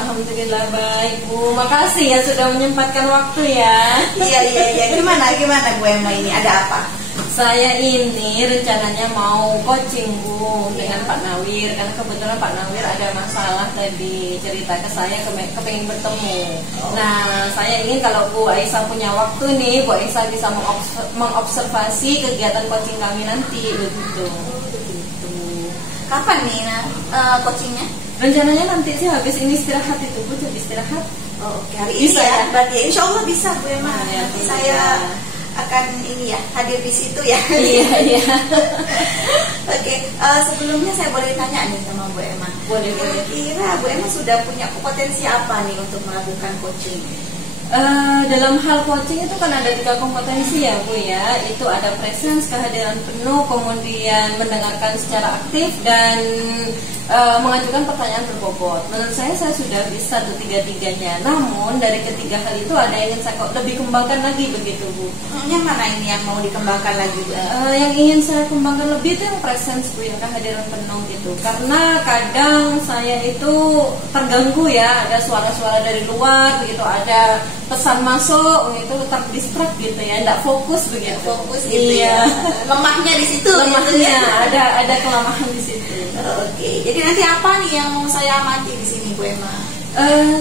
Alhamdulillah baik Bu. Makasih ya sudah menyempatkan waktu ya. Iya. Gimana Bu Emma ini? Ada apa? Saya ini rencananya mau coaching Bu dengan Pak Nawir, karena kebetulan Pak Nawir ada masalah tadi cerita ke saya, kepengen bertemu. Nah, saya ingin kalau Bu Aisyah punya waktu nih, Bu Aisyah bisa mengobservasi kegiatan coaching kami nanti begitu. Kapan nih coachingnya? Rencananya nanti sih habis ini istirahat itu Bu, jadi istirahat. Oh, oke, hari ini bisa ya? Berarti ya, insya Allah bisa Bu Emma. Ya, nanti saya akan ini ya hadir di situ ya. Iya. Oke, sebelumnya saya boleh tanya nih sama Bu Emma. Boleh. Kira Bu Emma sudah punya kompetensi apa nih untuk melakukan coaching? Dalam hal coaching itu kan ada 3 kompetensi ya Bu ya. Itu ada presence, kehadiran penuh, kemudian mendengarkan secara aktif dan mengajukan pertanyaan berbobot. Menurut saya sudah bisa tuh 3-tiganya. Namun dari ketiga hal itu ada yang ingin saya lebih kembangkan lagi begitu Bu. Yang mana ini yang mau dikembangkan lagi Bu? Yang ingin saya kembangkan lebih itu yang presence Bu, yang kehadiran penuh gitu. Karena kadang saya itu terganggu ya, ada suara-suara dari luar begitu, ada pesan masuk itu terdistract gitu ya, tidak fokus begitu. Fokus gitu ya. Lemahnya di situ. Lemahnya gitu ya? ada kelemahan di situ. Oke, jadi nanti apa nih yang mau saya amati di sini Bu Emma?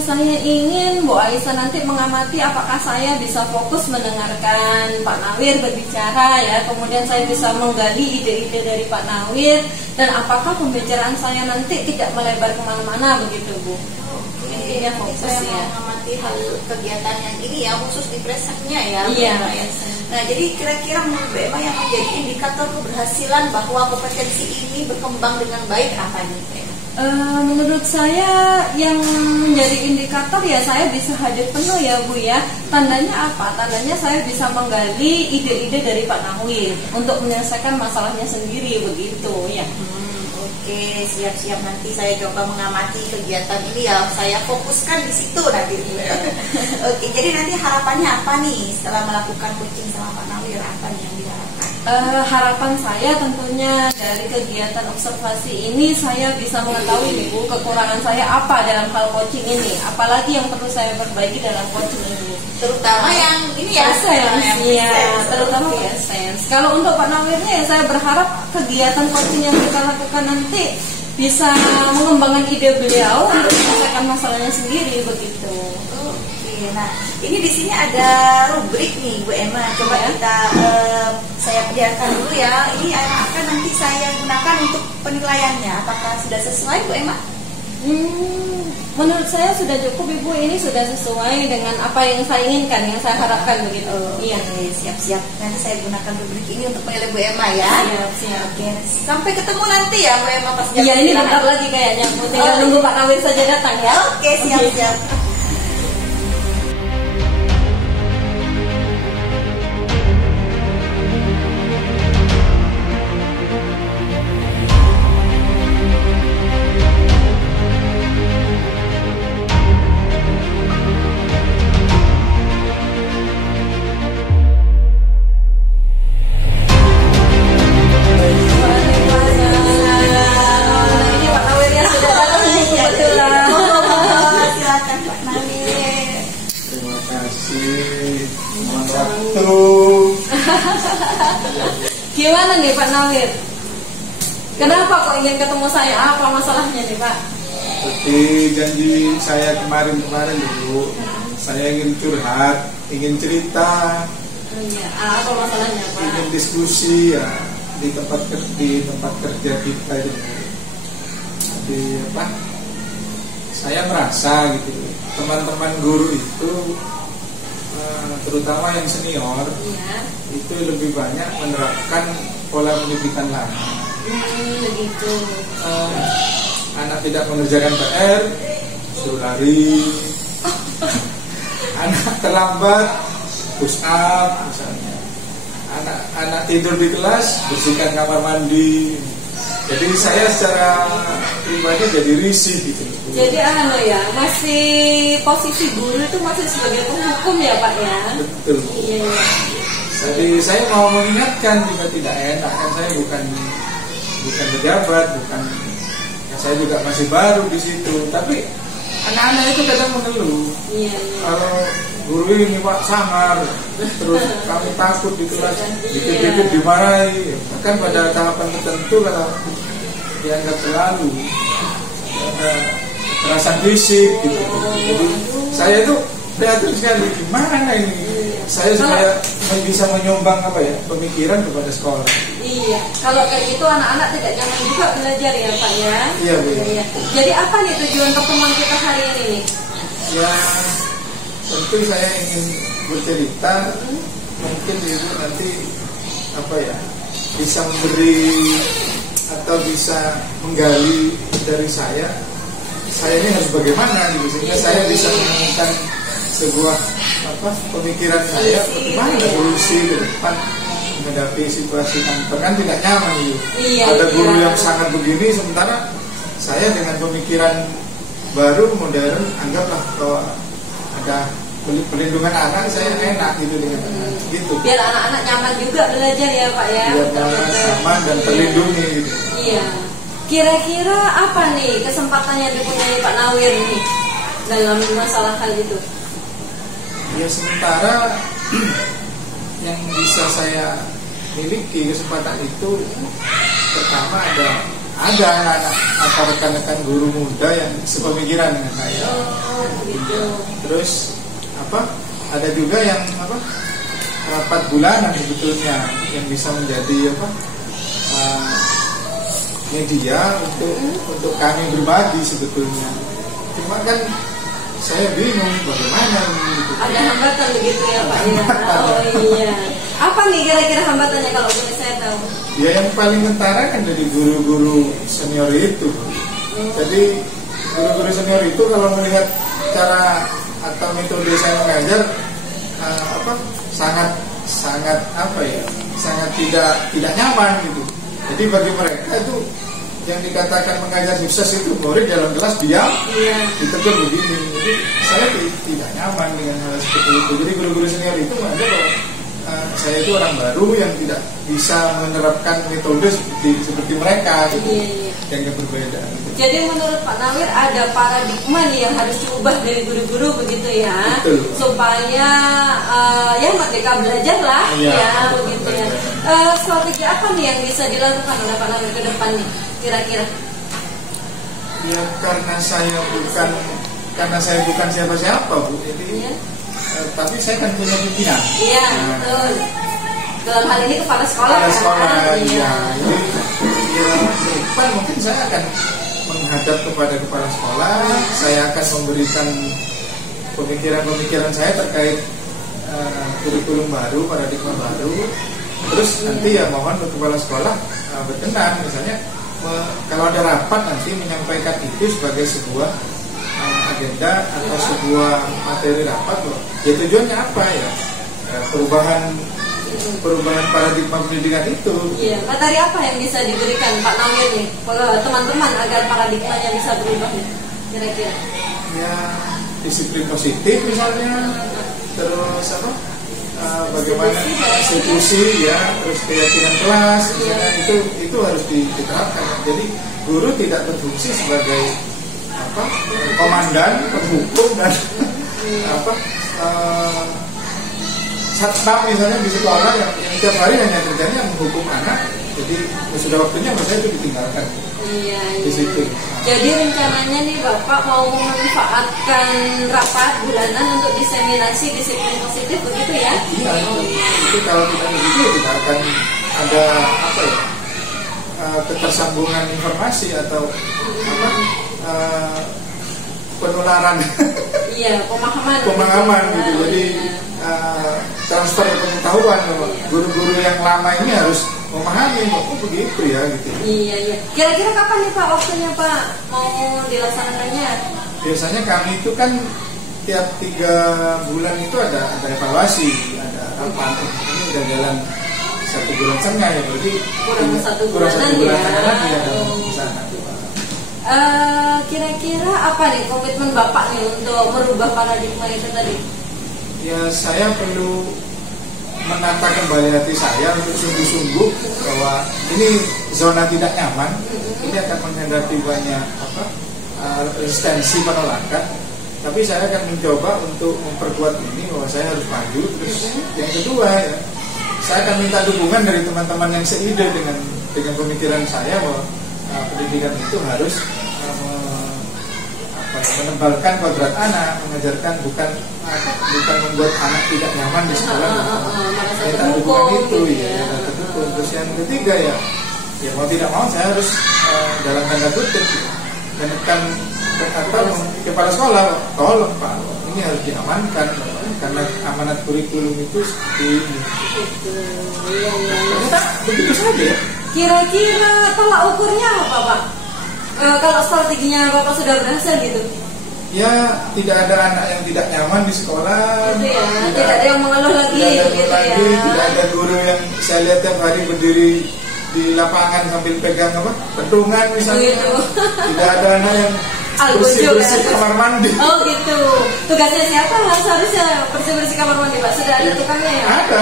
Saya ingin Bu Aisyah nanti mengamati apakah saya bisa fokus mendengarkan Pak Nawir berbicara ya, kemudian saya bisa menggali ide-ide dari Pak Nawir, dan apakah pembicaraan saya nanti tidak melebar kemana-mana begitu Bu. Oke, ya fokus saya ya. mengamati hal kegiatan yang ini ya, khusus di presentnya ya. Iya. Nah, jadi kira-kira menurut Bu Emma yang menjadi indikator keberhasilan bahwa kompetensi ini berkembang dengan baik apa nih Bu Emma? Menurut saya yang menjadi indikator ya saya bisa hadir penuh ya Bu ya. Tandanya apa? Tandanya saya bisa menggali ide-ide dari Pak Nawir untuk menyelesaikan masalahnya sendiri begitu ya. Oke, siap-siap, nanti saya coba mengamati kegiatan ini ya, saya fokuskan di situ nanti. Oke, jadi nanti harapannya apa nih setelah melakukan coaching sama Pak Nawir, apa nih yang diharapkan? Harapan saya tentunya dari kegiatan observasi ini saya bisa mengetahui nih Bu, kekurangan saya apa dalam hal coaching ini, apalagi yang perlu saya perbaiki dalam coaching ini. Terutama yang ini ya, terutama presence. Kalau untuk Pak Nawirnya ya saya berharap kegiatan coaching yang kita lakukan nanti bisa mengembangkan ide beliau untuk menyelesaikan masalahnya sendiri begitu. Oke, nah ini di sini ada rubrik nih Bu Emma, coba kita saya perlihatkan dulu ya. Ini akan nanti saya gunakan untuk penilaiannya. Apakah sudah sesuai Bu Emma? Menurut saya sudah cukup Ibu, ini sudah sesuai dengan apa yang saya inginkan, yang saya harapkan begitu. Iya. Siap-siap. Nanti saya gunakan rubrik ini untuk menilai Bu Emma ya. Siap. Oke, sampai ketemu nanti ya Bu Emma pas jam. Iya, ini bentar lagi kayaknya. Tinggal nunggu Pak Nawir saja datang ya. Oke, siap-siap. Gimana nih Pak Nawir? Kenapa kok ingin ketemu saya? Apa masalahnya nih Pak? Seperti janji saya kemarin dulu, saya ingin curhat, ingin cerita. Iya, apa masalahnya Pak? Ingin diskusi ya di tempat kerja kita ini. Jadi apa? Saya merasa gitu, teman-teman guru itu terutama yang senior itu lebih banyak menerapkan pola pendidikan lama. Begitu. Anak tidak mengerjakan PR, suruh lari. Anak terlambat, push up misalnya. Anak tidur di kelas, bersihkan kamar mandi. Jadi saya secara pribadi jadi risih gitu. Jadi masih posisi guru itu masih sebagai penghukum ya Pak ya? Betul. Iya. Jadi saya mau mengingatkan juga tidak enak kan, saya bukan pejabat, saya juga masih baru di situ. Tapi anak-anak itu kadang mengeluh. Iya, iya. Kalau guru ini Pak sangar, terus kami takut di kelas, dikit-dikit dimarahi. Bahkan pada tahapan tertentu kalau dianggap terlalu ada kekerasan fisik gitu. Jadi saya itu prihatin sekali, gimana ini saya supaya bisa menyumbang pemikiran kepada sekolah. Iya, kalau kayak gitu anak-anak tidak nyaman juga belajar ya Pak ya. Iya, Bu. Iya. Jadi apa nih tujuan pertemuan kita hari ini nih? Ya, tentu saya ingin bercerita, mungkin Ibu nanti bisa memberi atau bisa menggali dari saya ini harus bagaimana gitu, sehingga saya bisa menemukan sebuah pemikiran saya bagaimana solusi ke depan menghadapi situasi kantor kan tidak nyaman gitu. Iya, ada guru iya. yang sangat begini, sementara saya dengan pemikiran baru modern anggaplah bahwa ada pelindungan anak, saya enak gitu dengan anak gitu. Biar anak-anak nyaman juga belajar ya Pak ya. Biar nyaman dan terlindungi gitu. Iya. Kira-kira apa nih kesempatan yang dipunyai Pak Nawir nih dalam masalah hal itu? Ya sementara yang bisa saya miliki kesempatan itu, pertama ada anak-anak atau rekan-rekan guru muda yang sepemikiran dengan saya. Oh, begitu. Terus ada juga yang rapat bulanan sebetulnya yang bisa menjadi media untuk kami berbagi sebetulnya. Cuma kan saya bingung bagaimana ini gitu. Ada hambatan begitu ya Pak ya. Oh iya. Apa nih kira-kira hambatannya kalau boleh saya tahu? Ya yang paling kentara kan dari guru-guru senior itu. Jadi guru-guru senior itu kalau melihat cara atau metode saya mengajar sangat tidak nyaman gitu. Jadi bagi mereka itu yang dikatakan mengajar sukses itu murid dalam kelas diam, ditegur begini. Jadi saya tidak nyaman dengan hal seperti itu. Jadi guru-guru senior itu menganggap bahwa saya itu orang baru yang tidak bisa menerapkan metode seperti mereka gitu. Yang berbeda gitu. Jadi menurut Pak Nawir ada paradigma nih yang harus diubah dari guru-guru begitu ya. Betul. Supaya ya merdeka belajar lah ya begitu ya. Strategi apa nih yang bisa dilakukan oleh Pak Nawir ke depan nih kira-kira? Ya karena saya bukan siapa-siapa Bu. Jadi tapi saya kan punya pimpinan. Iya, betul. Dalam hal ini kepala sekolah. Kepala sekolah, Iya. Ke depan mungkin saya akan menghadap kepada kepala sekolah. Saya akan memberikan pemikiran-pemikiran saya terkait kurikulum baru, paradigma baru. Terus nanti ya mohon kepala sekolah berkenan, misalnya kalau ada rapat nanti menyampaikan itu sebagai sebuah agenda atau sebuah materi rapat loh. Ya tujuannya apa ya? Perubahan paradigma pendidikan itu. Iya, materi apa yang bisa diberikan Pak Nawir nih ke teman-teman agar paradigmanya bisa berubah nih kira-kira? Ya disiplin positif misalnya, terus bagaimana institusi ya, terus keyakinan kelas misalnya itu harus diterapkan. Jadi guru tidak berfungsi sebagai komandan, penghukum dan satpam misalnya di sekolah yang tiap hari hanya kerjanya menghukum anak. Jadi sudah waktunya menurut saya itu ditinggalkan. Iya. Di situ. Jadi rencananya nih Bapak mau memanfaatkan rapat bulanan untuk diseminasi disiplin positif begitu ya? Iya. Itu kalau kita begitu kita akan ada ketersambungan informasi atau penularan. Iya, pemahaman gitu. Jadi transfer pengetahuan. Guru-guru yang lama ini harus memahami begitu ya gitu. Iya. Kira-kira kapan nih Pak waktunya Pak mau dilaksanakannya? Biasanya kami itu kan tiap 3 bulan itu ada evaluasi, ada rapat. Ini udah jalan 1 bulan setengah ya, berarti kurang 1 bulan lagi ada di sana. Kira-kira apa nih komitmen Bapak nih untuk merubah paradigma itu tadi? Ya saya perlu menata kembali hati saya untuk sungguh-sungguh bahwa ini zona tidak nyaman. Ini akan menghadapi banyak resistensi penolakan, tapi saya akan mencoba untuk memperkuat ini bahwa saya harus maju. Terus yang kedua ya, saya akan minta dukungan dari teman-teman yang seide dengan pemikiran saya bahwa pendidikan itu harus menebalkan kodrat anak, mengajarkan bukan membuat anak tidak nyaman di sekolah. Minta dukungan itu ya, terus yang ketiga ya mau tidak mau saya harus dalam tanda kutip menekan kepala sekolah, tolong Pak, ini harus diamankan karena amanat kurikulum itu seperti ini. Begitu saja ya. Kira-kira tolak ukurnya apa Pak? Kalau strateginya Bapak sudah berhasil gitu? Ya, tidak ada anak yang tidak nyaman di sekolah. Gitu ya, tidak ada yang mengeluh lagi. Tidak ada guru yang saya lihat tiap hari berdiri di lapangan sambil pegang pentungan misalnya. Gitu. Tidak ada anak yang bersih-bersih kamar mandi. Oh gitu. Tugasnya siapa seharusnya bersih-bersih kamar mandi Pak? Sudah ada tukangnya ya? Ada.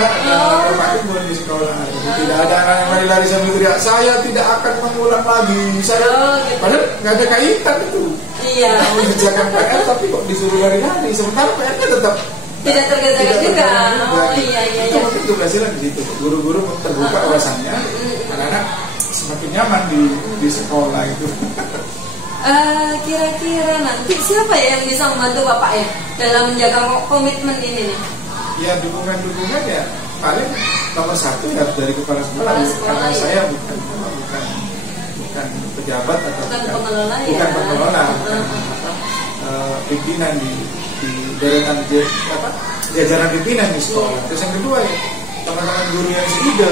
Pak Ibu di sekolah. Tidak ada anak yang lari-lari sambil teriak, saya tidak akan mengulang lagi. Saya gitu. Padahal nggak ada kaitan itu. Iya. Mengerjakan PR tapi kok disuruh lari-lari. Sementara PR-nya tetap tidak tergertak juga. Oh iya. Itu mungkin tugasnya di situ. Guru-guru terbuka wawasannya, anak-anak semakin nyaman di sekolah itu. Kira-kira nanti siapa ya yang bisa membantu Bapak ya dalam menjaga komitmen ini nih? Ya dukungan ya paling nomor satu ya dari kepala sekolah. Karena ya. saya bukan pejabat atau bukan pengelola, pimpinan di deretan jajaran pimpinan di sekolah. Terus yang kedua ya teman-teman guru yang seide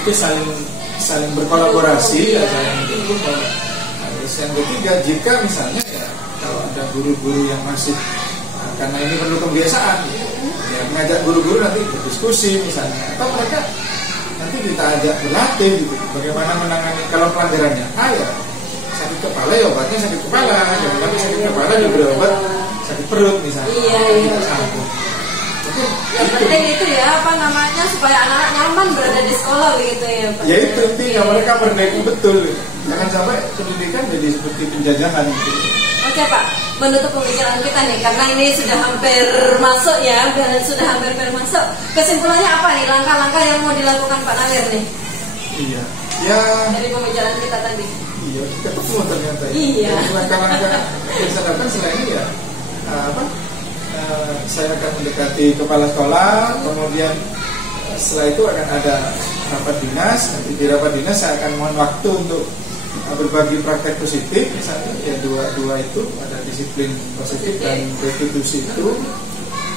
itu saling berkolaborasi ya saya mendukung. Terus yang ketiga, jika misalnya ya kalau ada guru-guru yang masih karena ini perlu kebiasaan ya mengajak guru-guru nanti berdiskusi misalnya, atau mereka nanti kita ajak berlatih gitu bagaimana menangani kalau pelanggarannya ya sakit kepala ya obatnya sakit kepala, jangan sampai sakit kepala diberi obat sakit perut misalnya. Iya. Yang penting itu ya supaya anak-anak nyaman berada di sekolah begitu ya Pak. Ya itu intinya mereka merdeka betul. Jangan sampai pendidikan jadi seperti penjajahan gitu. Oke Pak, menutup pembicaraan kita nih karena ini sudah hampir masuk ya, sudah hampir masuk. Kesimpulannya apa nih langkah-langkah yang mau dilakukan Pak Nawir nih? Iya. Ya. Dari pembicaraan kita tadi. Iya, ketemu ternyata. Iya. Langkah-langkah yang saya lakukan selain ini ya saya akan mendekati kepala sekolah, kemudian setelah itu akan ada rapat dinas. Nanti di rapat dinas saya akan mohon waktu untuk berbagi praktek positif, misalnya ya dua itu ada disiplin positif dan restitusi itu.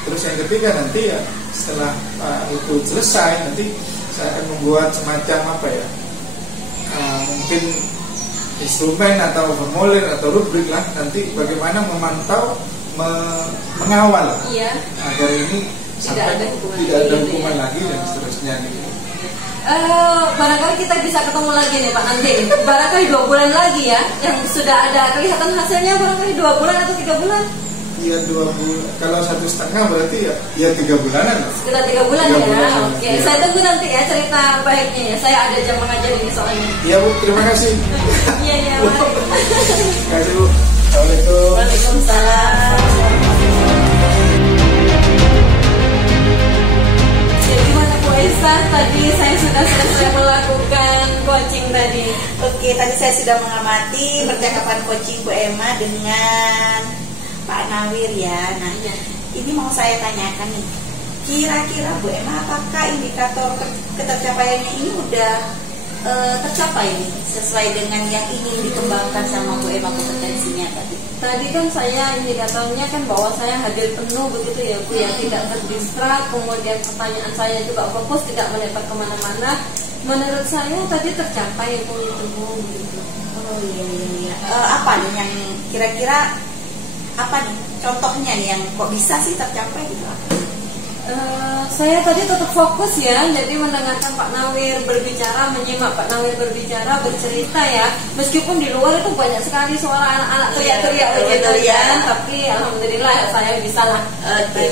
Terus yang ketiga nanti ya setelah itu selesai nanti saya akan membuat semacam mungkin instrumen atau formulir atau rubrik lah nanti bagaimana memantau mengawal agar ini tidak ada hukuman lagi dan seterusnya gitu. Barangkali kita bisa ketemu lagi nih Pak nanti. Barangkali 2 bulan lagi ya, yang sudah ada kelihatan hasilnya barangkali 2 bulan atau 3 bulan. Iya 2 bulan. Kalau 1,5 berarti ya 3 bulanan. Sekitar 3 bulan ya. Oke. Ya. Saya tunggu nanti ya cerita baiknya ya. Saya ada jam mengajar ini soalnya. Iya Bu, terima kasih. Iya. Terima kasih Bu. Assalamualaikum. Waalaikumsalam. Gimana Bu Aisyah? Tadi saya sudah selesai melakukan coaching tadi. Oke, tadi saya sudah mengamati percakapan coaching Bu Emma dengan Pak Nawir ya. Nah, ini mau saya tanyakan nih. Kira-kira Bu Emma apakah indikator ketercapaiannya ini udah tercapai nih sesuai dengan yang ingin dikembangkan sama Bu Emma kompetensinya tadi? Tadi kan saya indikatornya kan bahwa saya hadir penuh begitu ya Bu ya, tidak terdistrak, kemudian pertanyaan saya juga fokus, tidak melebar kemana-mana. Menurut saya tadi tercapai Bu itu Bu begitu. Oh iya. Apa nih yang kira-kira apa nih contohnya nih yang kok bisa sih tercapai gitu? Saya tadi tetap fokus ya, jadi mendengarkan Pak Nawir berbicara, menyimak Pak Nawir berbicara, bercerita ya. Meskipun di luar itu banyak sekali suara anak-anak teriak-teriak begitu ya, tapi alhamdulillah saya bisa lah. Oke.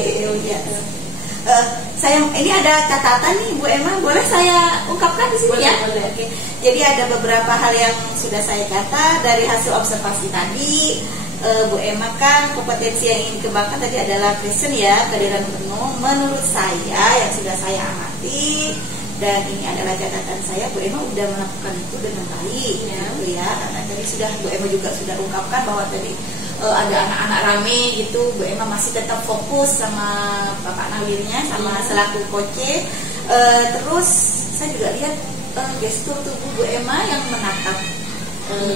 ini ada catatan nih Bu Emma, boleh saya ungkapkan di sini ya? Boleh. Oke. Jadi ada beberapa hal yang sudah saya catat dari hasil observasi tadi. Bu Emma kan kompetensi yang ingin dikembangkan tadi adalah present ya, kehadiran penuh. Menurut saya yang sudah saya amati dan ini adalah catatan saya, Bu Emma udah melakukan itu dengan baik, gitu ya. Karena tadi sudah Bu Emma juga sudah ungkapkan bahwa tadi ada anak-anak rame gitu, Bu Emma masih tetap fokus sama Bapak Nawirnya, sama selaku coach. Terus saya juga lihat gestur tubuh Bu Emma yang menatap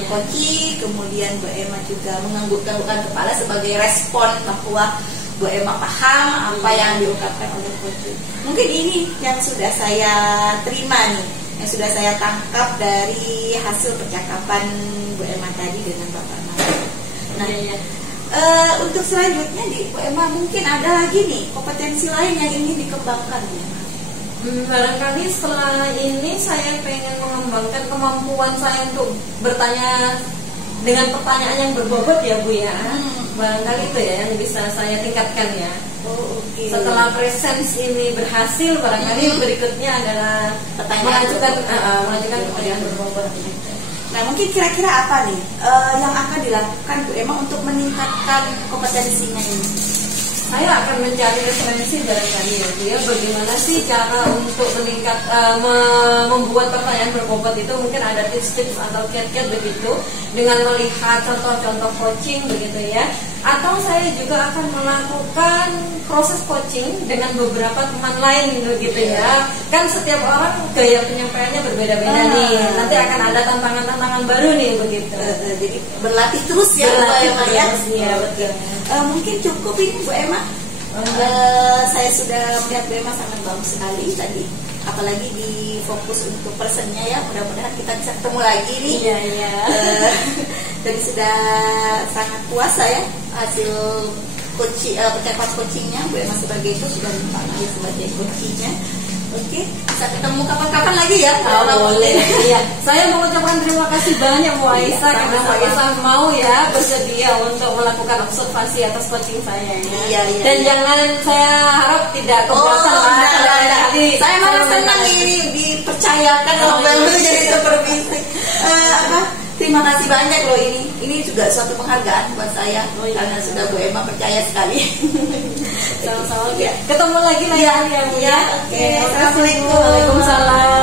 Koci, kemudian Bu Emma juga mengangguk-anggukkan kepala sebagai respon bahwa Bu Emma paham apa yang diungkapkan oleh Koci. Mungkin ini yang sudah saya terima nih, yang sudah saya tangkap dari hasil percakapan Bu Emma tadi dengan Bapak Nawir. Nah, untuk selanjutnya di Bu Emma mungkin ada lagi nih kompetensi lain yang ingin dikembangkan ya. Barangkali setelah ini saya pengen mengembangkan kemampuan saya untuk bertanya dengan pertanyaan yang berbobot ya Bu ya. Barangkali itu ya yang bisa saya tingkatkan ya. Okay. Setelah presence ini berhasil, barangkali berikutnya adalah mengajukan pertanyaan berbobot. Nah mungkin kira-kira apa nih yang akan dilakukan Bu Emma untuk meningkatkan kompetensinya ini? Saya akan mencari referensi barangkali ya Bu ya, bagaimana sih cara untuk membuat pertanyaan berbobot itu. Mungkin ada tips-tips atau kiat-kiat begitu dengan melihat contoh-contoh coaching begitu ya. Atau saya juga akan melakukan proses coaching dengan beberapa teman lain begitu ya. Kan setiap orang gaya penyampaiannya berbeda-beda nih. Nanti akan ada tantangan-tantangan baru nih begitu. Jadi berlatih terus ya Bu Emma ya. Iya betul. Mungkin cukup ini Bu Emma. Saya sudah melihat Bu Emma sangat bagus sekali tadi. Apalagi di fokus untuk personnya ya. Mudah-mudahan kita bisa ketemu lagi nih. Iya. Jadi sudah sangat puas saya hasil percakapan coachingnya. Bu Emma sebagai itu sudah Pak Nawir sebagai coachingnya. Oke, bisa ketemu kapan-kapan lagi ya. Boleh. Iya. Saya mengucapkan terima kasih banyak Bu Aisyah karena Bu Aisyah mau ya bersedia untuk melakukan observasi atas coaching saya ya. Iya. Dan jangan, saya harap tidak keberatan lah. Saya malah senang ini dipercayakan kalau Bu Emma jadi supervisi. Terima kasih banyak loh ini. Ini juga suatu penghargaan buat saya karena sudah Bu Emma percaya sekali. Sama-sama. Ketemu lagi lah ya. Oke. Assalamualaikum. Waalaikumsalam.